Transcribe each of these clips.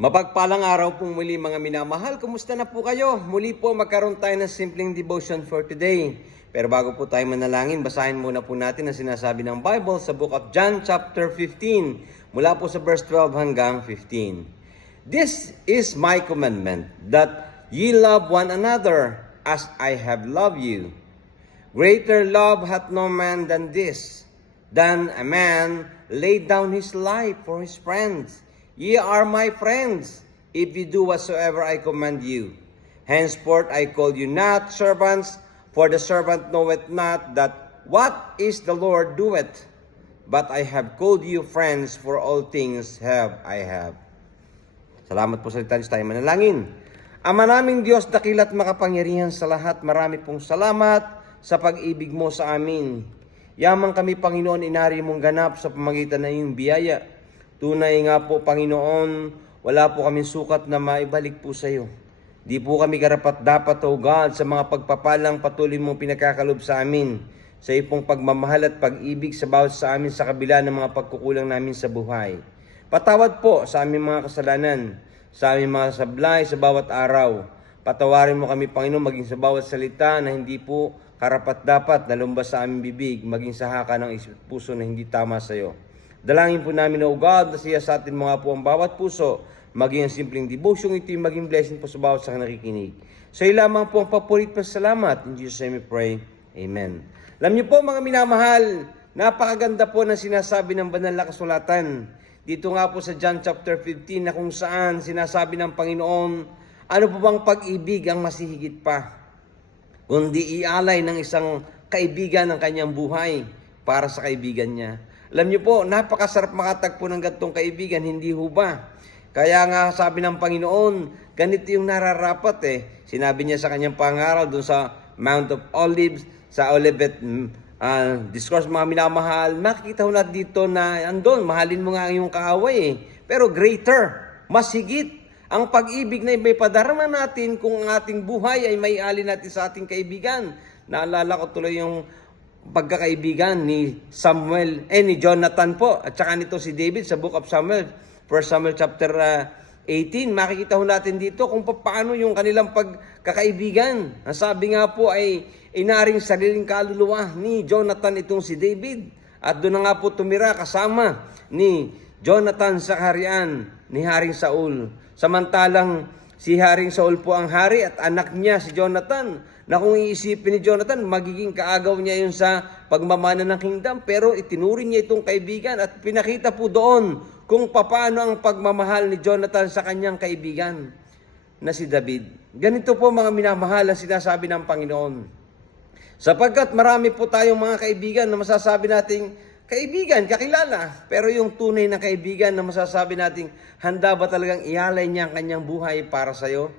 Mapagpalang araw pong muli mga minamahal. Kumusta na po kayo? Muli po magkaroon tayo ng simpleng devotion for today. Pero bago po tayo manalangin, basahin muna po natin ang sinasabi ng Bible sa Book of John chapter 15. Mula po sa verse 12 hanggang 15. This is my commandment, that ye love one another as I have loved you. Greater love hath no man than this, than a man laid down his life for his friends. Ye are my friends, if you do whatsoever I command you. Henceforth I call you not servants, for the servant knoweth not that what is the Lord doeth. But I have called you friends, for all things have I have. Salamat po sa salita Diyos, tayo manalangin. Ama naming Diyos, dakila't makapangyarihan sa lahat, marami pong salamat sa pag-ibig mo sa amin. Yaman kami, Panginoon, inari mong ganap sa pamagitan ng iyong biyaya. Tunay nga po, Panginoon, wala po kaming sukat na maibalik po sa iyo. Di po kami karapat-dapat, O God, sa mga pagpapalang patuloy mong pinagkakalob sa amin, sa iyong pagmamahal at pag-ibig sa bawat sa amin sa kabila ng mga pagkukulang namin sa buhay. Patawad po sa aming mga kasalanan, sa aming mga sablay sa bawat araw. Patawarin mo kami, Panginoon, maging sa bawat salita na hindi po karapat-dapat na lumbas sa aming bibig, maging sa haka ng puso na hindi tama sa iyo. Dalangin po namin, O God, na siya sa atin mga po ang bawat puso, maging ang simpleng devotion ito'y maging blessing po sa bawat sa nakikinig. Sa iyo lamang po ang papurit pa salamat. In Jesus' name we pray. Amen. Alam niyo po mga minamahal, napakaganda po ng sinasabi ng banal na kasulatan. Dito nga po sa John chapter 15 na kung saan sinasabi ng Panginoon, ano po bang pag-ibig ang masihigit pa, kundi ialay ng isang kaibigan ng kanyang buhay para sa kaibigan niya. Alam niyo po, napakasarap makatagpo ng ganitong kaibigan, hindi ho ba? Kaya nga sabi ng Panginoon, ganito yung nararapat Sinabi niya sa kanyang pangaral doon sa Mount of Olives, sa Olivet Discourse mga minamahal, makikita ho natin dito na andun, mahalin mo nga ang iyong kaaway Pero greater, mas higit, ang pag-ibig na may padarama natin kung ang ating buhay ay may alin natin sa ating kaibigan. Naalala ko tuloy yung pagkakaibigan ni ni Jonathan po, at saka nito si David sa Book of Samuel, 1 Samuel chapter 18. Makikita ho natin dito kung paano yung kanilang pagkakaibigan. Ang sabi nga po ay inaring sariling kaluluwa ni Jonathan itong si David. At doon na nga po tumira kasama ni Jonathan sa kaharian ni Haring Saul. Samantalang si Haring Saul po ang hari at anak niya si Jonathan, na kung iisipin ni Jonathan, magiging kaagaw niya yun sa pagmamana ng kingdom. Pero itinuring niya itong kaibigan at pinakita po doon kung paano ang pagmamahal ni Jonathan sa kanyang kaibigan na si David. Ganito po mga minamahal ang sinasabi ng Panginoon. Sapagkat marami po tayong mga kaibigan na masasabi nating kaibigan, kakilala. Pero yung tunay na kaibigan na masasabi nating handa ba talagang ialay niya ang kanyang buhay para sa iyo?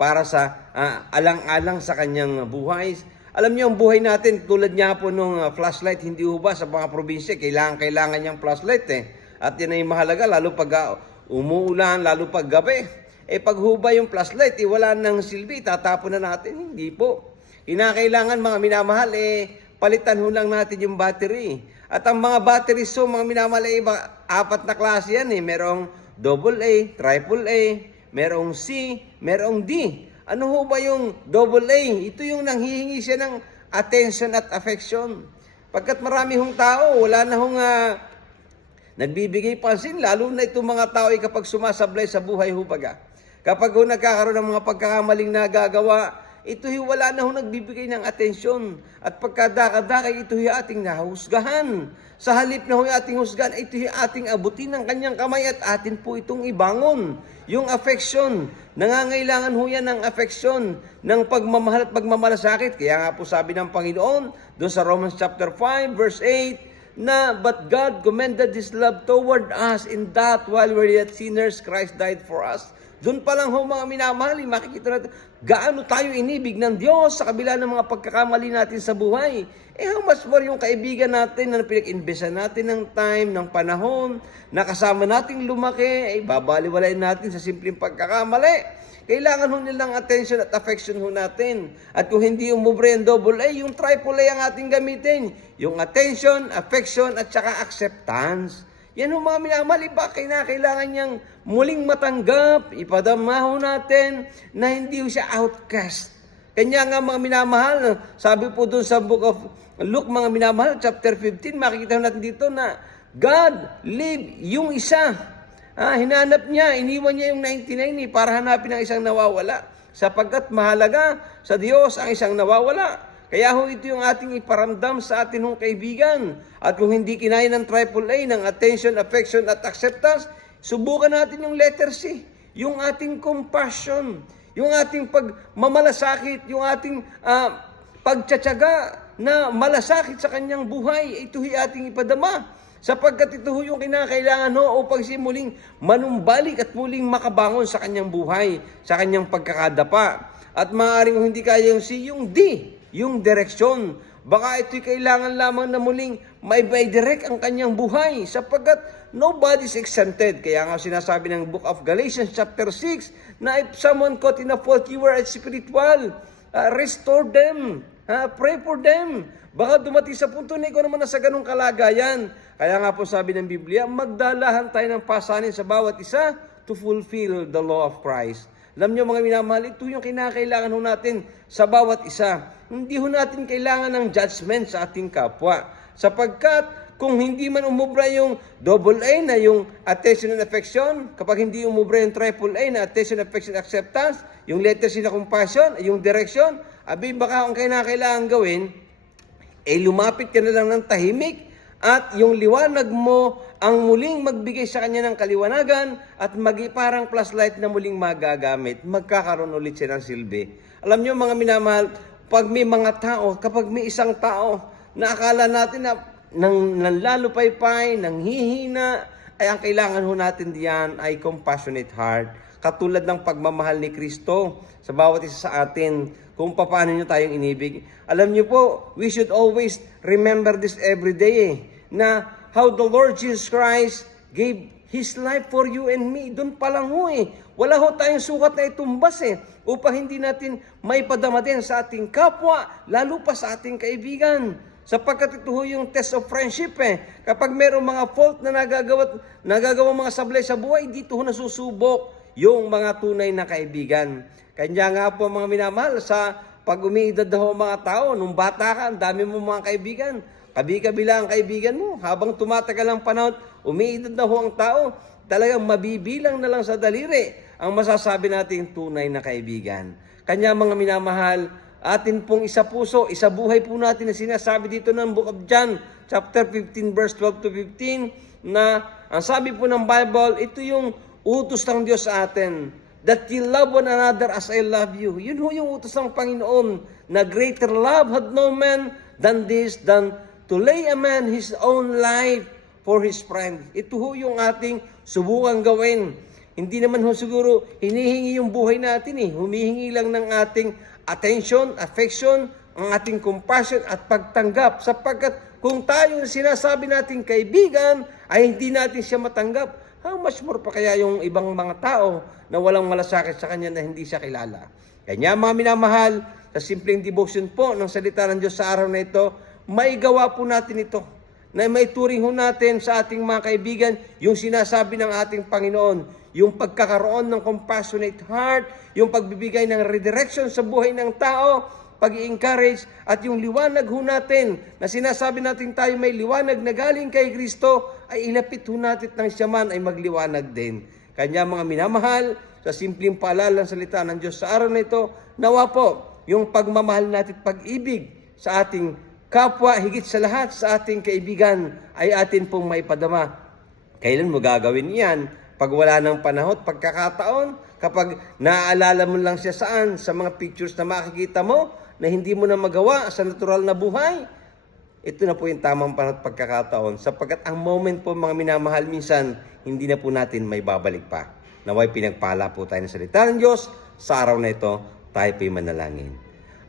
Para sa alang-alang sa kanyang buhay. Alam niyo, ang buhay natin, tulad niya po nung flashlight, hindi ho ba sa mga probinsya, kailangan niyang flashlight At yan ay mahalaga, lalo pag umuulan, lalo pag gabi. Pag huba yung flashlight, wala nang silbi, tatapon na natin. Hindi po. Kinakailangan mga minamahal, palitan ho lang natin yung battery. At ang mga batteries so, mga minamahal, apat na klase yan Merong AA, AAA, merong C, merong D. Ano ho ba yung AA? Ito yung nanghihingi siya ng attention at affection. Pagkat marami hong tao, wala na hong nagbibigay pansin, lalo na itong mga tao kapag sumasablay sa buhay ho baga. Kapag ho nagkakaroon ng mga pagkakamaling nagagawa, ito wala na ho nagbibigay ng atensyon. At pagkadakadakay, ito ating nahusgahan. Sa halip na ating husgahan, ito ating abutin ng kanyang kamay at atin po itong ibangon. Yung affection, nangangailangan ho yan ng affection, ng pagmamahal at pagmamalasakit. Kaya nga po sabi ng Panginoon, doon sa Romans chapter 5, verse 8, na, but God commended His love toward us in that while we were yet sinners, Christ died for us. Doon pa lang ho mga minamahal, makikita natin gaano tayo inibig ng Diyos sa kabila ng mga pagkakamali natin sa buhay. How much more yung kaibigan natin na pinag-investan natin ng time, ng panahon, na kasama nating lumaki, babaliwalain natin sa simpleng pagkakamali. Kailangan ho nilang attention at affection ho natin. At kung hindi umubre ang AA, yung AAA ang ating gamitin. Yung attention, affection, at saka acceptance. Yan ho mga minamahal, iba kailangan niyang muling matanggap, ipadamaho natin na hindi siya outcast. Kanya nga mga minamahal, sabi po doon sa book of Luke mga minamahal, chapter 15, makikita natin dito na God leave yung isa. Hinanap niya, iniwan niya yung 99 para hanapin ang isang nawawala. Sapagkat mahalaga sa Diyos ang isang nawawala. Kaya ho ito yung ating iparamdam sa atin hong kaibigan. At kung hindi kinaya ng AAA, ng attention, affection at acceptance, subukan natin yung letter C, yung ating compassion, yung ating pagmamalasakit, yung ating pagtsatsaga na malasakit sa kanyang buhay. Ito'y ating ipadama. Sapagkat ito yung kinakailangan upang siya muling manumbalik at muling makabangon sa kanyang buhay, sa kanyang pagkakadapa. At maaaring kung hindi kaya yung C, yung D, yung direksyon. Baka ito'y kailangan lamang na muling mai-direct ang kanyang buhay sapagkat nobody's exempted. Kaya nga sinasabi ng book of Galatians chapter 6 na if someone caught in a fault, you are spiritual. Restore them. Pray for them. Baka dumating sa punto na ikaw naman nasa ganung kalagayan. Kaya nga po sabi ng Biblia, magdalahan tayo ng pasanin sa bawat isa to fulfill the law of Christ. Alam niyo mga minamahal, ito yung kinakailangan natin sa bawat isa. Hindi natin kailangan ng judgment sa ating kapwa. Sapagkat kung hindi man umubra yung AA na yung attention and affection, kapag hindi umubra yung AAA na attention, affection, acceptance, yung letter C na compassion, yung direction, baka ang kailangan gawin, lumapit ka na lang ng tahimik at yung liwanag mo ang muling magbigay sa kanya ng kaliwanagan at parang flashlight na muling magagamit. Magkakaroon ulit siya ng silbi. Alam niyo mga minamahal, pag may mga tao, kapag may isang tao na akala natin na nanlalupaypay, nanghihina, ay ang kailangan natin diyan ay compassionate heart. Katulad ng pagmamahal ni Kristo sa bawat isa sa atin, kung paano nyo tayong inibig. Alam nyo po, we should always remember this every day, na how the Lord Jesus Christ gave His life for you and me. Doon pa lang wala tayong sukat na itumbas upang hindi natin may padama din sa ating kapwa, lalo pa sa ating kaibigan. Sapagkat ito yung test of friendship Kapag mayroong mga fault na nagagawa mga sablay sa buhay, dito nasusubok yung mga tunay na kaibigan. Kanya nga po mga minamahal, sa pag-umiidad mga tao, nung bata ka, ang dami mo mga kaibigan. Kabi-kabila ang kaibigan mo. Habang tumatagal ang panahon, umiidad ang tao. Talagang mabibilang na lang sa daliri ang masasabi nating tunay na kaibigan. Kanya mga minamahal, atin pong isa puso, isa buhay po natin na sinasabi dito ng Book of John, chapter 15, verse 12 to 15, na ang sabi po ng Bible, ito yung utos ng Diyos sa atin, that you love one another as I love you. Yun yung utos ng Panginoon, na greater love had no man than this, than to lay a man his own life for his friend. Ito yung ating subukan gawin. Hindi naman siguro hinihingi yung buhay natin humihingi lang ng ating attention, affection, ang ating compassion at pagtanggap. Sapagkat kung tayo sinasabi nating kaibigan ay hindi natin siya matanggap, how much more pa kaya yung ibang mga tao na walang malasakit sa kanya na hindi siya kilala. Kanya mga minamahal, sa simpleng devotion po ng salita ng Diyos sa araw na ito, maigawa po natin ito. Na maituring natin sa ating mga kaibigan yung sinasabi ng ating Panginoon, yung pagkakaroon ng compassionate heart, yung pagbibigay ng redirection sa buhay ng tao, pag-i-encourage at yung liwanag natin na sinasabi natin tayo may liwanag na galing kay Kristo, ay ilapit natin ng siya man ay magliwanag din. Kanya mga minamahal, sa simpleng paalala ng salita ng Diyos sa araw na ito, nawa po yung pagmamahal natin, pag-ibig sa ating kapwa, higit sa lahat sa ating kaibigan, ay atin pong maipadama. Kailan mo gagawin yan? Pag wala ng panahon, pagkakataon, kapag naaalala mo lang siya saan, sa mga pictures na makikita mo, na hindi mo na magawa sa natural na buhay, ito na po yung tamang panahon at pagkakataon. Sapagkat ang moment po mga minamahal, minsan, hindi na po natin may babalik pa. Naway pinagpala po tayo ng salita ng Diyos. Sa araw na ito, tayo po'y manalangin.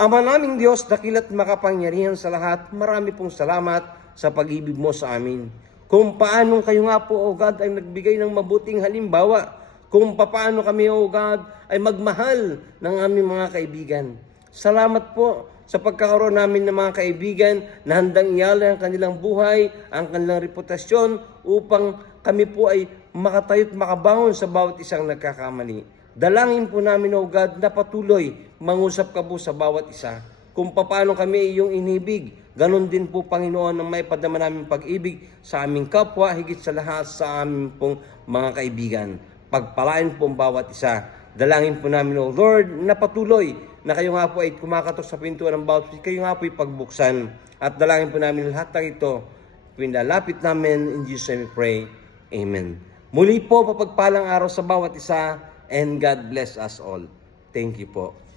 Ama naming Diyos, dakila't makapangyarihan sa lahat, marami pong salamat sa pag-ibig mo sa amin. Kung paano kayo nga po, O God, ay nagbigay ng mabuting halimbawa. Kung paano kami, O God, ay magmahal ng aming mga kaibigan. Salamat po sa pagkakaroon namin ng mga kaibigan na handang ialay ang kanilang buhay, ang kanilang reputasyon upang kami po ay makatayo't makabangon sa bawat isang nagkakamali. Dalangin po namin, O God, na patuloy mangusap ka po sa bawat isa. Kung paano kami iyong inibig, ganon din po, Panginoon, ang may padama namin pag-ibig sa aming kapwa, higit sa lahat sa aming pong mga kaibigan. Pagpalain po ang bawat isa. Dalangin po namin, O Lord, na patuloy na kayo nga po ay kumakatok sa pintuan ng bawat isa, kayo nga po ay pagbuksan. At dalangin po namin lahat ng ito, pinalapit namin, in Jesus name we pray. Amen. Muli po, mapagpalang araw sa bawat isa, and God bless us all. Thank you po.